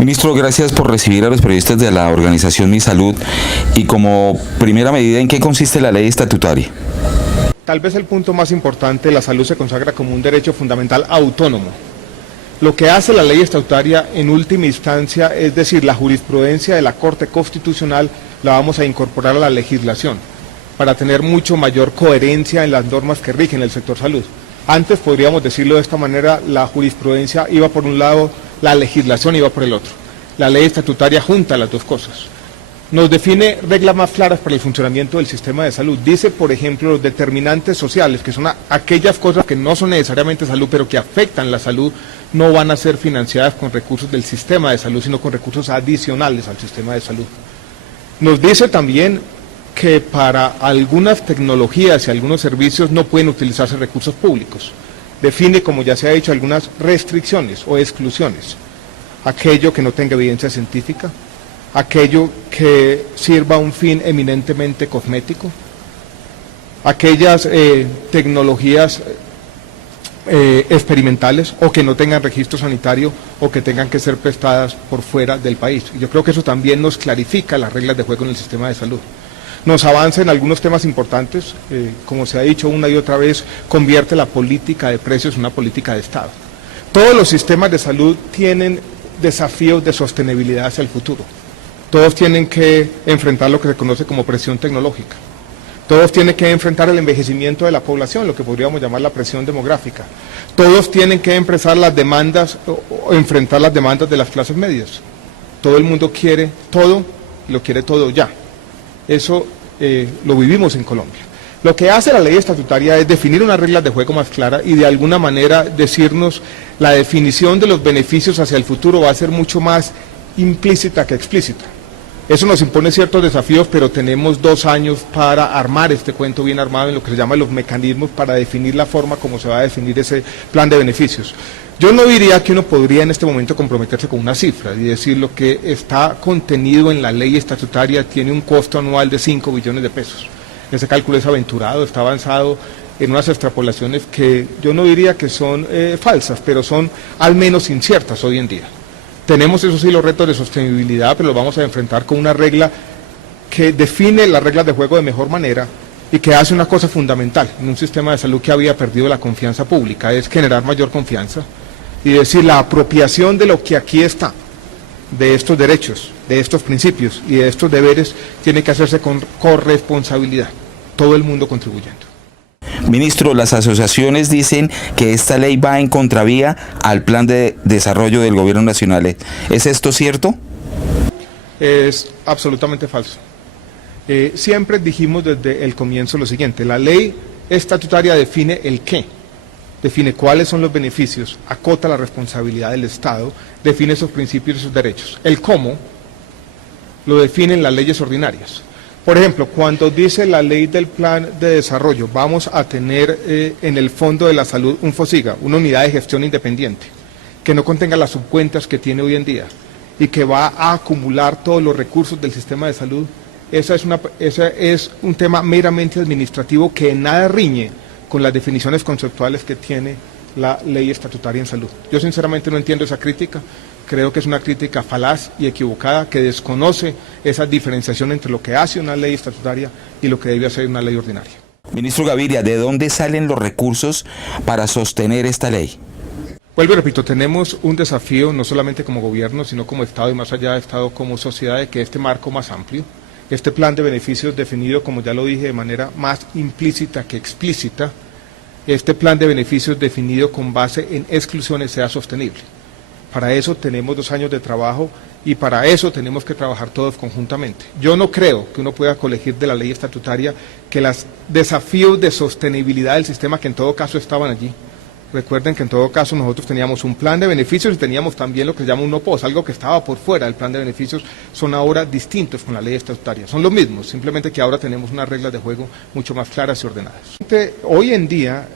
Ministro, gracias por recibir a los periodistas de la organización Mi Salud. Y como primera medida, ¿en qué consiste la ley estatutaria? Tal vez el punto más importante, la salud se consagra como un derecho fundamental autónomo. Lo que hace la ley estatutaria en última instancia, es decir, la jurisprudencia de la Corte Constitucional, la vamos a incorporar a la legislación para tener mucho mayor coherencia en las normas que rigen el sector salud. Antes, podríamos decirlo de esta manera, la jurisprudencia iba por un lado, la legislación iba por el otro. La ley estatutaria junta las dos cosas. Nos define reglas más claras para el funcionamiento del sistema de salud. Dice, por ejemplo, los determinantes sociales, que son aquellas cosas que no son necesariamente salud, pero que afectan la salud, no van a ser financiadas con recursos del sistema de salud, sino con recursos adicionales al sistema de salud. Nos dice también que para algunas tecnologías y algunos servicios no pueden utilizarse recursos públicos. Define, como ya se ha dicho, algunas restricciones o exclusiones. Aquello que no tenga evidencia científica, aquello que sirva a un fin eminentemente cosmético, aquellas tecnologías experimentales o que no tengan registro sanitario o que tengan que ser prestadas por fuera del país. Yo creo que eso también nos clarifica las reglas de juego en el sistema de salud. Nos avanza en algunos temas importantes, como se ha dicho una y otra vez, convierte la política de precios en una política de Estado. Todos los sistemas de salud tienen desafíos de sostenibilidad hacia el futuro. Todos tienen que enfrentar lo que se conoce como presión tecnológica. Todos tienen que enfrentar el envejecimiento de la población, lo que podríamos llamar la presión demográfica. Todos tienen que enfrentar las demandas de las clases medias. Todo el mundo quiere todo y lo quiere todo ya. Eso lo vivimos en Colombia. Lo que hace la ley estatutaria es definir unas reglas de juego más claras y de alguna manera decirnos la definición de los beneficios hacia el futuro va a ser mucho más implícita que explícita. Eso nos impone ciertos desafíos, pero tenemos 2 años para armar este cuento bien armado en lo que se llama los mecanismos para definir la forma como se va a definir ese plan de beneficios. Yo no diría que uno podría en este momento comprometerse con una cifra y decir lo que está contenido en la ley estatutaria tiene un costo anual de 5 billones de pesos. Ese cálculo es aventurado, está avanzado en unas extrapolaciones que yo no diría que son falsas, pero son al menos inciertas hoy en día. Tenemos, eso sí, los retos de sostenibilidad, pero los vamos a enfrentar con una regla que define las reglas de juego de mejor manera y que hace una cosa fundamental en un sistema de salud que había perdido la confianza pública, es generar mayor confianza y decir la apropiación de lo que aquí está, de estos derechos, de estos principios y de estos deberes, tiene que hacerse con corresponsabilidad, todo el mundo contribuyendo. Ministro, las asociaciones dicen que esta ley va en contravía al plan de desarrollo del gobierno nacional. ¿Es esto cierto? Es absolutamente falso. Siempre dijimos desde el comienzo lo siguiente, la ley estatutaria define el qué, define cuáles son los beneficios, acota la responsabilidad del Estado, define esos principios y esos derechos. El cómo lo definen las leyes ordinarias. Por ejemplo, cuando dice la ley del plan de desarrollo, vamos a tener en el Fondo de la Salud un FOSIGA, una unidad de gestión independiente, que no contenga las subcuentas que tiene hoy en día y que va a acumular todos los recursos del sistema de salud. Ese es un tema meramente administrativo que nada riñe con las definiciones conceptuales que tiene la ley estatutaria en salud. Yo sinceramente no entiendo esa crítica. Creo que es una crítica falaz y equivocada que desconoce esa diferenciación entre lo que hace una ley estatutaria y lo que debe hacer una ley ordinaria. Ministro Gaviria, ¿de dónde salen los recursos para sostener esta ley? Vuelvo y repito, tenemos un desafío no solamente como gobierno, sino como Estado y más allá de Estado como sociedad, de que este marco más amplio, este plan de beneficios definido, como ya lo dije, de manera más implícita que explícita, este plan de beneficios definido con base en exclusiones sea sostenible. Para eso tenemos 2 años de trabajo y para eso tenemos que trabajar todos conjuntamente. Yo no creo que uno pueda colegir de la ley estatutaria que los desafíos de sostenibilidad del sistema, que en todo caso estaban allí. Recuerden que en todo caso nosotros teníamos un plan de beneficios y teníamos también lo que se llama un OPOS, algo que estaba por fuera del plan de beneficios, son ahora distintos con la ley estatutaria. Son los mismos, simplemente que ahora tenemos unas reglas de juego mucho más claras y ordenadas. Hoy en día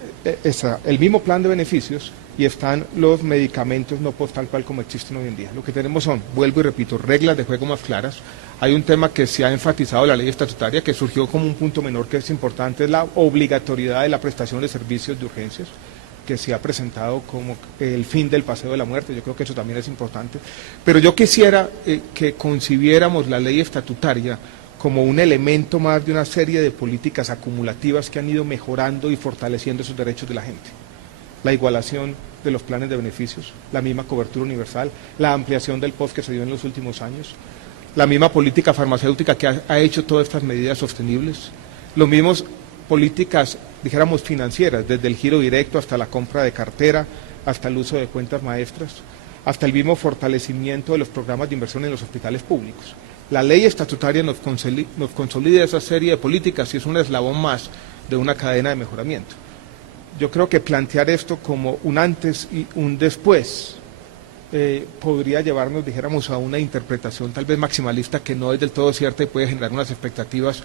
está el mismo plan de beneficios y están los medicamentos no POS tal cual como existen hoy en día. Lo que tenemos son, vuelvo y repito, reglas de juego más claras. Hay un tema que se ha enfatizado en la ley estatutaria, que surgió como un punto menor que es importante, es la obligatoriedad de la prestación de servicios de urgencias. que se ha presentado como el fin del paseo de la muerte. Yo creo que eso también es importante. Pero yo quisiera que concibiéramos la ley estatutaria como un elemento más de una serie de políticas acumulativas que han ido mejorando y fortaleciendo esos derechos de la gente. La igualación de los planes de beneficios, la misma cobertura universal, la ampliación del POS que se dio en los últimos años, la misma política farmacéutica que ha hecho todas estas medidas sostenibles, los mismos políticas, dijéramos, financieras, desde el giro directo hasta la compra de cartera, hasta el uso de cuentas maestras, hasta el mismo fortalecimiento de los programas de inversión en los hospitales públicos. La ley estatutaria nos consolida esa serie de políticas y es un eslabón más de una cadena de mejoramiento. Yo creo que plantear esto como un antes y un después podría llevarnos, dijéramos, a una interpretación tal vez maximalista que no es del todo cierta y puede generar unas expectativas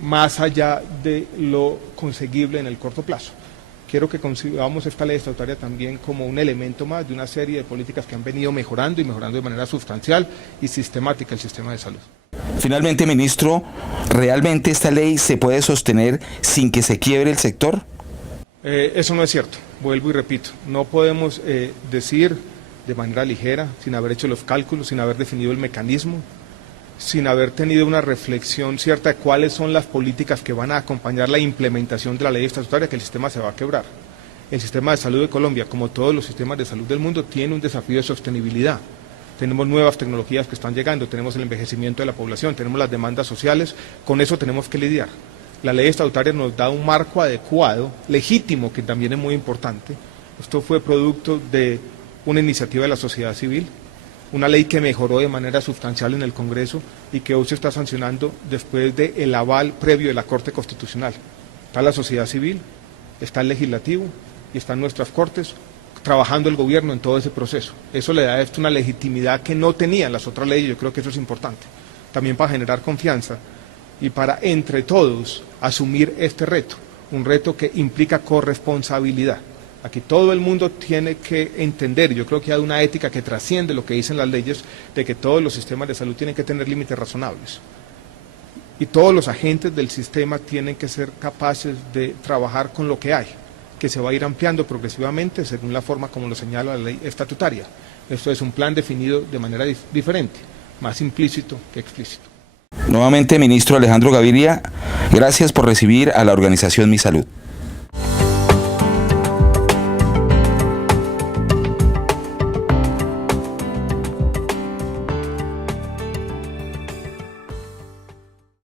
más allá de lo conseguible en el corto plazo. Quiero que concibamos esta ley estatutaria también como un elemento más de una serie de políticas que han venido mejorando y mejorando de manera sustancial y sistemática el sistema de salud. Finalmente, ministro, ¿realmente esta ley se puede sostener sin que se quiebre el sector? Eso no es cierto, vuelvo y repito, no podemos decir de manera ligera, sin haber hecho los cálculos, sin haber definido el mecanismo, sin haber tenido una reflexión cierta de cuáles son las políticas que van a acompañar la implementación de la ley estatutaria, que el sistema se va a quebrar. El sistema de salud de Colombia, como todos los sistemas de salud del mundo, tiene un desafío de sostenibilidad. Tenemos nuevas tecnologías que están llegando, tenemos el envejecimiento de la población, tenemos las demandas sociales, con eso tenemos que lidiar. La ley estatutaria nos da un marco adecuado, legítimo, que también es muy importante. Esto fue producto de una iniciativa de la sociedad civil, una ley que mejoró de manera sustancial en el Congreso y que hoy se está sancionando después del aval previo de la Corte Constitucional. Está la sociedad civil, está el legislativo y están nuestras cortes trabajando el gobierno en todo ese proceso. Eso le da a esto una legitimidad que no tenían las otras leyes. Yo creo que eso es importante, también para generar confianza y para entre todos asumir este reto, un reto que implica corresponsabilidad. Aquí todo el mundo tiene que entender, yo creo que hay una ética que trasciende lo que dicen las leyes, de que todos los sistemas de salud tienen que tener límites razonables. Y todos los agentes del sistema tienen que ser capaces de trabajar con lo que hay, que se va a ir ampliando progresivamente según la forma como lo señala la ley estatutaria. Esto es un plan definido de manera diferente, más implícito que explícito. Nuevamente, ministro Alejandro Gaviria, gracias por recibir a la organización Mi Salud.